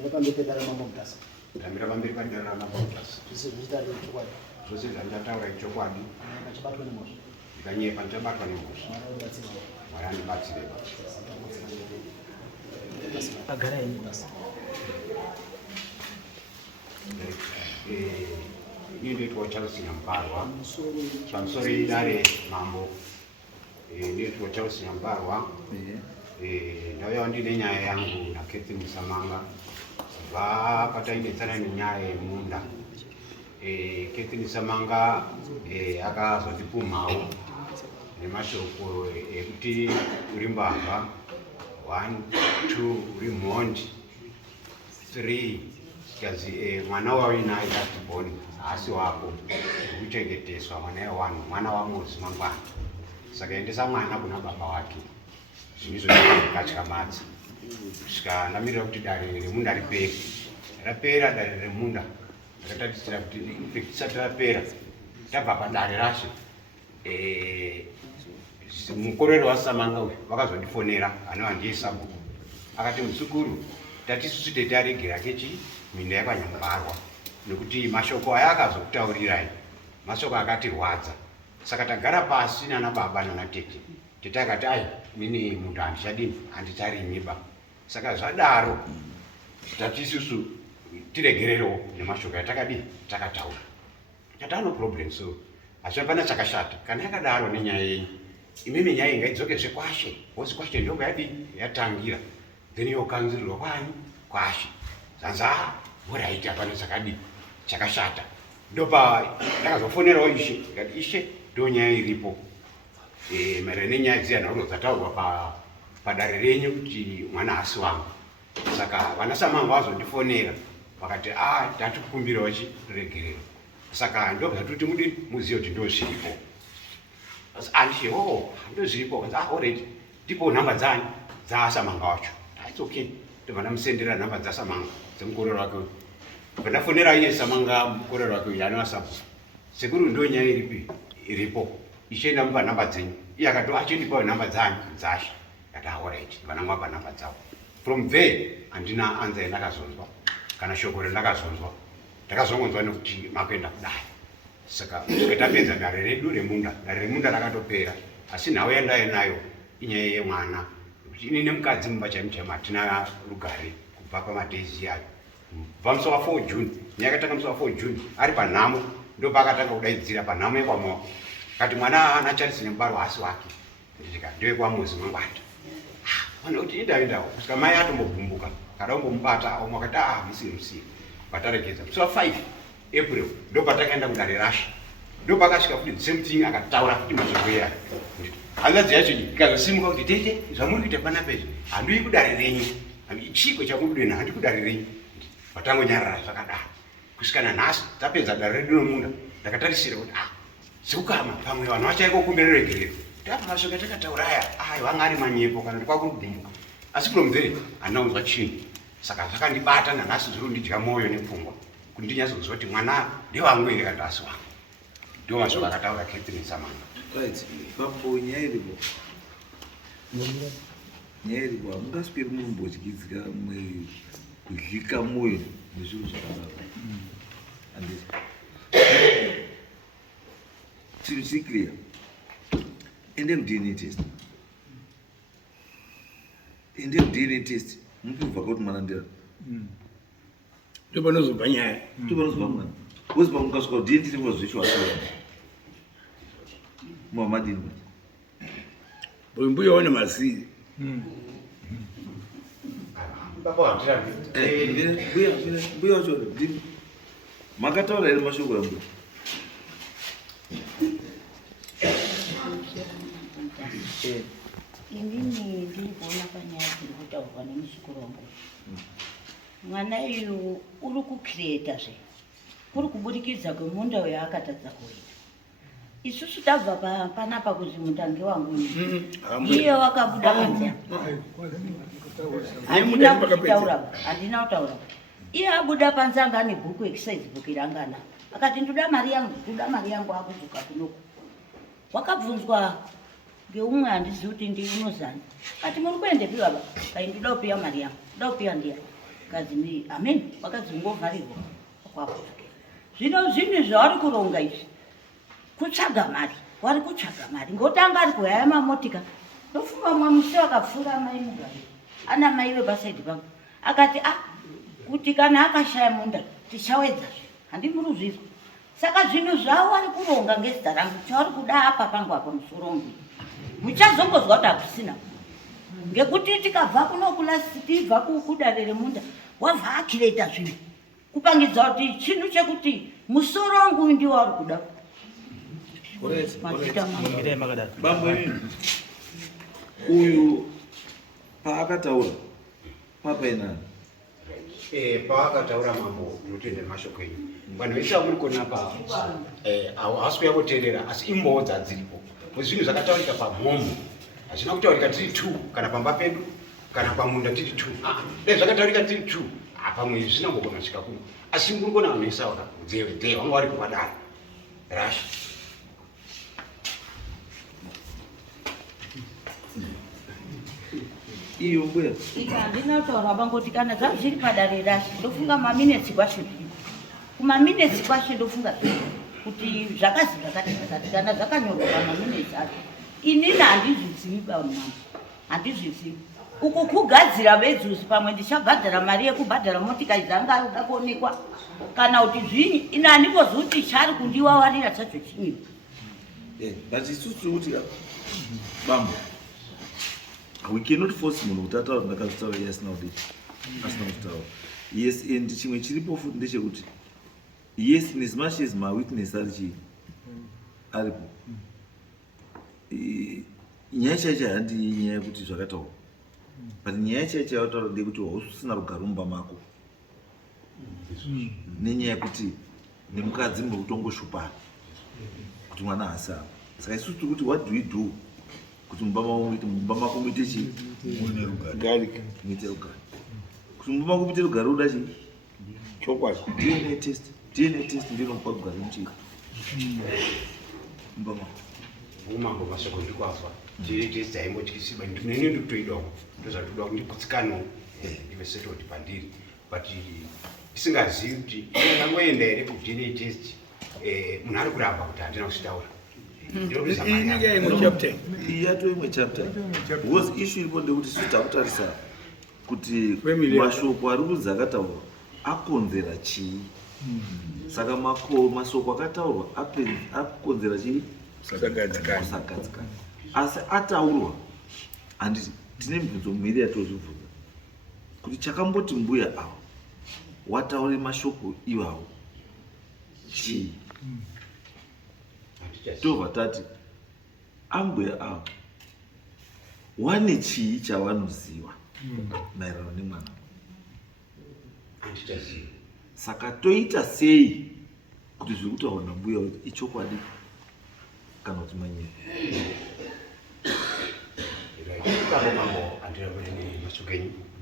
ndapambete darama mumtasa ndamira pamberi padarama mumtasa zvisitari chokwadi zvose zvandataura ichokwadi kachibatwa nemozvo ndikanyepa ndichabatwa nemhosva mwari andibatsire agara ini basa ini ndoitwa Charles Nyambarwa pamusoro idare mambo ndoitwa Charles Nyambarwa ndauyawo ndine nyaya yangu naKetty Musamanga kubva patainetsana nenyaya yemunda. Ketty Musamanga akazotipumhawo nemashoko ekuti uri mbavha 1 2 uri mhondi 3 kazi mwana wawina aitiboni asi wako kuchengeteswa mwana wamuzi mangwana saka endesa mwana kuna baba wake zvinizvo zvakatyamadza kusvika ndamirira kuti dare remunda ripere rapera dare remunda rakatarisira kuti risati rapera tabva padare racho mukorero waSamanga uyu vakazondifonera anova ndiye sabhuku akati muzukuru tatisusu tetaregera kechi minda yakanyambarwa nekuti mashoko aya akazokutaurirai mashoko akatirwadza saka tagara pasi nana baba nana tete tete akati ai nini mundu handichadini handicharimiba saka zvadaro tatisusu tiregererewo nemashoko yatakadini takataura tatano problem so asi hapana chakashata kana yakadaro nenyaya yenyu imimi nyaya ingaidzokesve kwashe wozi kwashe ndonga yadini yatangira then yokanzirirwa kwanyu kwashe zanza oraiti hapana chakadini chakashata ndopa ndakazofonerawo ishe ngati ishe ndo nyaya iripo maererano nenyaya dziya nhauno dzataurwa padare renyu kuti mwana hasi wangu saka vanaSamanga vazondifonera vakati tatikukumbirawo chiregerero saka ndobva kuti mudini muzive kuti ndo zviripo andishe ndozviripo already ndipo nhamba dzanyu dzaSamanga wacho its okay ndobva ndamusendera nhamba dzaSamanga dzemukorero wake pandafonera iye Samanga mukorero wake uyu anova sabhuku sekuru ndo nyaya iripo ishe ndamupa nhamba dzenyu iye akati achindipawo nhamba dzanyu dzashe kati alright vanamwapa nhamba dzavo from there handina anza yandakazonzwa kana shoko rendakazonzwa ndakazongonzwa nekuti makuenda kudai saka tapedza dare redu remunda dare remunda rakatopera asi nhau yandaya nayo inyaya yemwana kuti ini nemukadzi mumba chaimuchaima hatina rugare kubva pamadhezi ayo kubva musi wa4 June nyaya yakatanga musi wa4 June ari panhamo ndopakatanga kudaidzira panhamo yekwamwako kati mwana ana Charles Nyambarwa hasi wake ndewekwamuzi mangwata vanhu kuti idaindawo kusvika mai atombogumbuka kada kumbomubata omwe akati musiye pataregedza musi wa5 April ndopatakaenda kudare rasha ndopakasvika futi the same thing akataura futi mashoko eya hanzvadzi yacho ikazosimuka kuti tete zvamuri kuita panapezvi handui kudare renyu chiko chamudena handi kudare renyu patangonyarara zvakadaro kusvika nanhasi tapedza dare redu nomunda ndakatarisira kuti zikukama pamwe vanhu vachaikokumbera regerero tapa mashoko atakataura aya vanga ari manyepo kana ndikwakugumbuka asi from there handina kunzwa chinhu saka zvakandibata nanhasi zviri kundidya mwoyo nepfungwa kuti ndinyatso kuziva kuti mwana ndewangu ere kana asi wangu ndo mashoko akataura Ketty Musamanga pambo nyaya iripo hamungasweri mumbodyidzika mwe kudlika mwoyo nezvinhu zvakadaro handisi chinhu chiri clear ende DNA test mukubva kuti mwana ndera topanozobva nyaya topanozobva mwana wozipa mukasvika DNA test mukazvisho asiwa muhamadini mbuya wane mazii mbuya wacho makataura here mashoko ambuya inini ndiripoona panyaya dziri kutaurwa nemuzukuru wangu mwana uyu uri kucreatazve kuri kuburikidza kwemunda uyo akatadza kuita isusu tabva panapa kuti mutange wangu iye wakabuda panze handina kutaura iye abuda panze anga ane bhuku exercise book irangana akati ndoda mari yangu akudzoka kunoku wakabvunzwa ngeumwe handizivi kuti ndi unozani kati muri kuendepi baba kai ndida kupiwa mari yangu ndoda kupiwa ndiya kazini amen vakadzongovharirwa kwapo. Zvino zvinhu zvavari kuronga izvi kutsvaga mari, wari kutsvaga mari ngotanga ari kuhaya mamotika. Ndofunga mumwe musi wakapfuura mai mugari ana mai vepasaidi pangu akati kuti kana akashaya munda tichawedzazve, handimuruzvizwa. Saka zvinhu zvavo vari kuronga ngezita rangu chavari kuda apa pangu apa musoro wangu muchazongozwa kuti hakusina, ngekuti tikabva tibva kudare remunda wabva akireta zvinhu kupangidza kuti chinhu chekuti musoro wangu ndiwo ari kuda. Bambo uyu paakataura papainani paakataura mambo unotendera mashoko enyu vanhu vese vamuri kuona apa havasi kuya kuteerera asi imboodza dziripo zvinhu zvakataurika pamhomho hazvina kutaurika tiri 2 kana pamba pedu kana pamunda tiri 2 dai zvakataurika tiri 2 pamwe zvinangogona svika kuno asi muri kuona vanhu vese vakadzevedze vamwe vari kuvadara rasha iyo mbuya ndinotaura vangoti kana zvazviri padare rasha ndofunga maminetsi kwasho kumaminetsi kwasho ndofunga kuti zvakazi zvakati kana zvakanyorwa pamaminetsi acho inini handizvizivi pamama handizvizivi uku kugadzira vedzuzi pamwe ndichabhadhara mari yekubhadhara motikari dzanga arikuda kuonekwa kana kuti zvinyi ina handimbozivi kuti chari kundiwawarira chacho chinyi. But isusu kuti bambo we cannot force munhu kuti ataura ndakazitaura iye asina kutaura. Yes, and chimwe chiripo futi ndechekuti yes, in as much as mawitness aripo nyaya chaicho handi nyaya yekuti zvakataurwa, but nyaya chaicho yataura ndeyekuti hausina rugare mumba mako nenyaya yekuti nemukadzi muri kutongoshupana kuti mwana haasava. Saka isusu kuti what do we do kuti mumba mako muite chii? Muite rugare. Kuti mumba mako muite rugare uda chii? Chokwadi. DNA test ndiyo inokupa rugare muchii mumba mako. umambo mashoko ndikwafa test haimbotyisiba nini ndikutoidawo ndozvatoda kundikutsikano ive settled pandiri but isingazivi kuti ndangoenda here kudna test munhu ari kuramba kuti handina kuchitaura yato imwe chapter because issue iripo ndekuti sitakutarisa kuti mashoko ari kunzi akataurwa akonzera chii. Saka masoko akataurwa akonzera chii? Kusagadzikana. Asi ataurwa handiti tine mibvunzo miviri yatozvibvunza kuti chakamboti mbuya avo wataure mashoko iwawo chii? Tobva tati ambuya avo wane chii chavanoziva maererano nemwana. Saka toita sei kuti zviri kutaurwa nambuya kuti ichokwadi kana kuti manyika?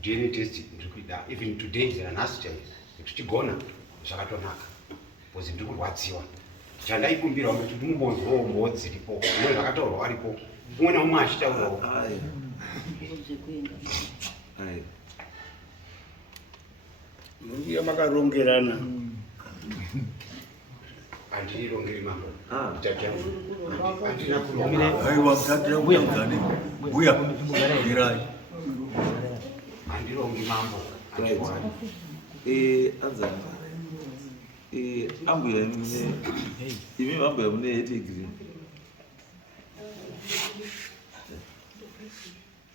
DNA test ndikuida even today nanhasi chai tichigona zvakatonaka because ndiri kurwadziwa chandaikumbirawo kuti ndimumbonzwawo mhoo dziripo umwe zvakataurwa varipo umwe naumwe achitaurawo Mungiya makarongerana. andirongeri mambo Aiwa mtatu yangu ya mzani. Buya. Irai. andirongi mambo anzanga ambuya mune imi mambuya mune yetigiri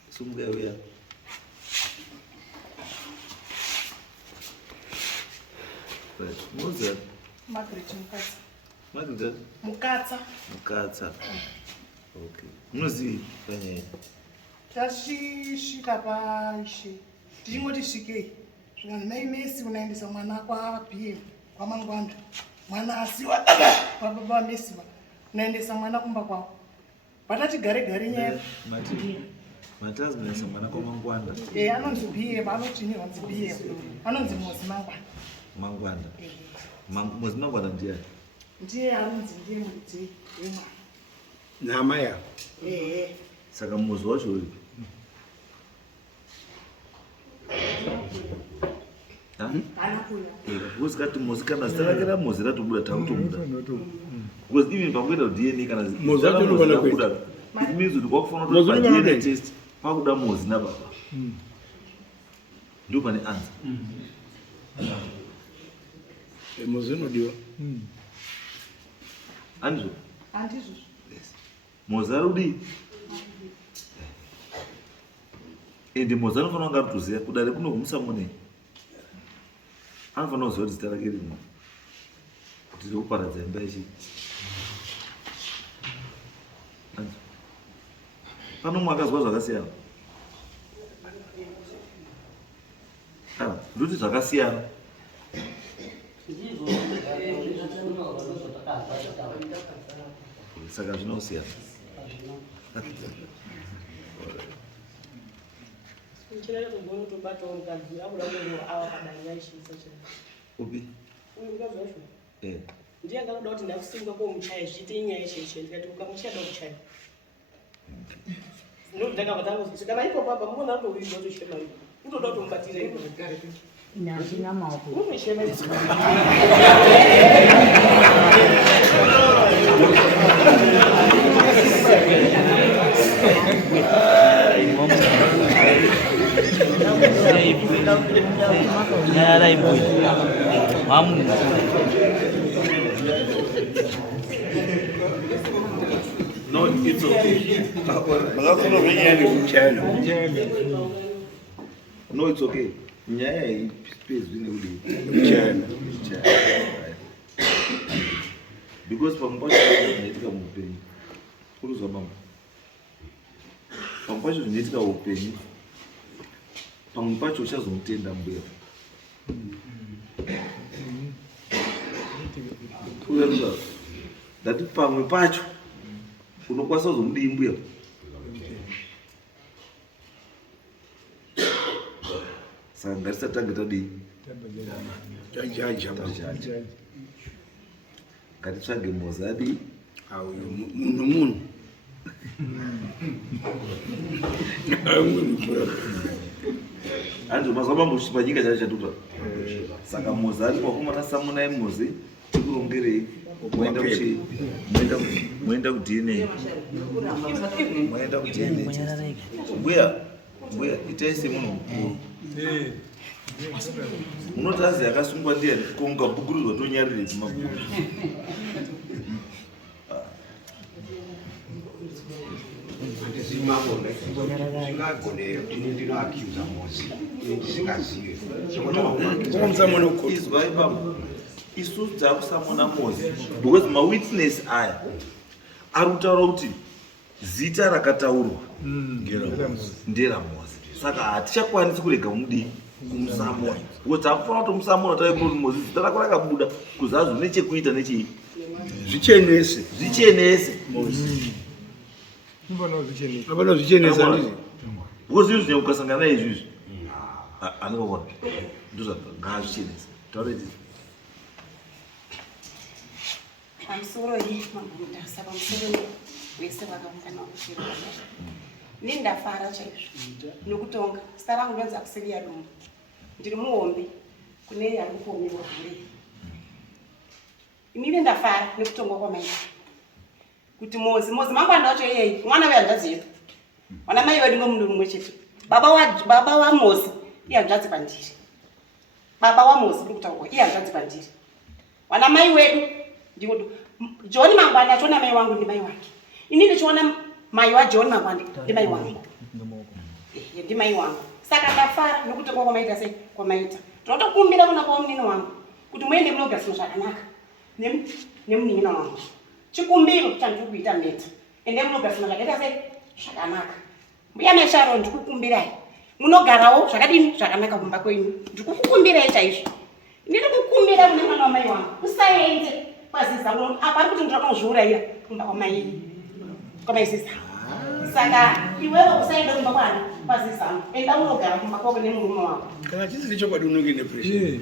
sumbuya uya Moza Margaret Mukatsa. Margaret Mukatsa. Okay. Munozi panye. Tashisvika paishe. Tichingoti svikei. Zvikana mai Messi unaendesa mwana kwa BM kwa Mangwanda. Mwana asiwa kwa baba Messi unaendesa mwana kumba kwako. Patati gare nyaya. Matazi unaendesa mwana kwa Mangwanda. Anonzi BM, anoti ni wanzi BM. Anonzi Mozi Mangwanda. Mozi Mangwanda ndiye. Ndiye anonzi ndiye muti wemwana. Nama yako. Saka muzi wacho uri. Because kati mozi kana zita rake ramozi ratobuda takutobuda. Because even pakuenda DNA kana Mozi racho unofana kuda. It means kuti kwakufana kuti pa DNA test pakuda mozi na baba. Ndo pane answer. Mozi unodiwa. Andrew. Handizvo. Yes. Mozi arudi. Ende mozi anofana kunga kutoziya kudare kuno kumusamone. Anofana kuziva kuti zita rake rino. Kuti riri kuparadza imba ichi. Pano mumwe akazwa zvakasiyana. Ndoti zvakasiyana. Saka zvinosiyana. Upi? Ndiye akakuda kuti ndakusimuka komuchaya zviite inyaya yeshe ndikati ukamuchada kuchaya ndo ndakabva kana ipo baba mona ndowizo toshema ipo unoda kuti umbatire ipo Ndina maoko. umeshema ipo No, it's okay. No, it's okay. Nyaya hii space vile uli. Because pamoja tunahitika mupenyi. Kuluzwa mama. Pamoja tunahitika upenyi. Pamoja uchazomtenda mbuya. Kuyaruza. Dati pamwe pacho unokwanisa kuzomudii mbuya. Saka ngatisatange tadii. Ngatitsvage mozadi munhu anzi mazuva mambochi panyika chacho chatuta. Saka mozadi kwakumana samunai mozi tikurongerei moenda kudna moenda kudna mbuya itaise munhu mukuru munotazi akasungwa ndiani konga bukurudzwa tonyarire kumabhuku Singagonero ndinoacusa mozi ndisingazive izwai baba isusu takusamona mozi because mawitness aya ari kutaura kuti zita rakataurwa nderamozi saka hatichakwanisi kurega mudii kumusamona because takufanira kutomusamona taikuti mozi zita rako rakabuda kuzazi nechekuita nechii zvichenese apana zvichenesa ndizvi because izvi zvinenge ukasangana naye izvizvi anokona ndozvangazvichenesa taureti pamusoro yemagurudhasa pamusoro wese vakaungana kuchirwa ini ndafara chaizvo nokutonga zita rangu ndinonzi Akusilia Dumba ndiri muhombe kune ari kupomerwa kure inini ndafara nekutongwa kwamaita kuti mozi mangwana wacho iyei mwana wehanzvadzi yedu wana mai vedu ngomunhu mumwe chete baba wamozi ihanzvadzi pandiri baba wamozi kuri kutaurwa ihanzvadzi pandiri wana mai wedu ndikuti John mangwana achiona mai wangu ndi mai wake ini ndichiona mai waJohn mangwana ndi mai wangu ndi mai wangu saka ndafara nekutongwa kwamaita sei kwamaita tinotokumbira kuna kwamunini wangu kuti muende munogariswa zvakanaka nemunin'ina wangu chikumbiro chandiri kuita meta ende munogariswa zvakaita sei zvakanaka mbuya mesharo ndikukumbirai munogarawo zvakadini zvakanaka kumba kwenyu ndikukukumbirai chaizvo ndiri kukumbira kune mwana wamai wangu usaende kwazizangu apa ari kuti ndinokanozviurayira kumba kwamaizizangu saka iwewe usaende kumba kwana kwazizangu enda unogara kumba kwako nemurume wako kana chisiri chokwadi unenge nepressure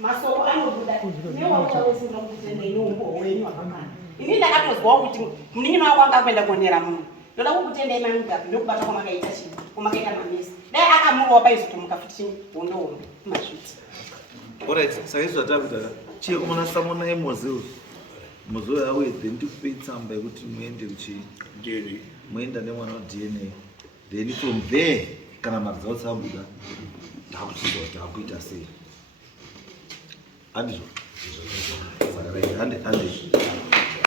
masoro anobuda newauchawesinga kutendei neumboho wenyu wakakana ini ndakatozwawo kuti munin'ina wako anga kuenda kuonera munhu ndoda kukutendai mamugapi ndokubata kwamakaita chinhu kumakaita mamesi dai akamurowa paizotomuka futi hondo kumazviti. Alright, saizvo atakuita chiye kumona samona emozi auye then tikupei tsamba yekuti muende muenda nemwana waDNA then from there kana mari dzavo dzabuda takuchiza kuti takuita sei handizvo hande